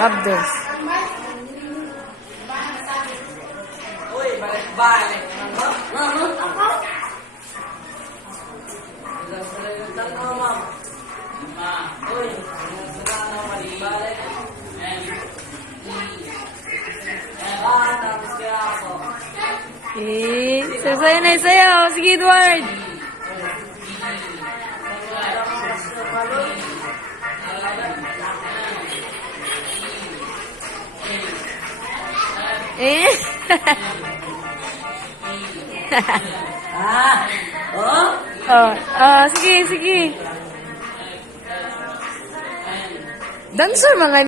Labdos. Uy, balik-balik. Eh, sasayo na isayaw. Sige, Edward. Eh? Sige, sige. Dancer mga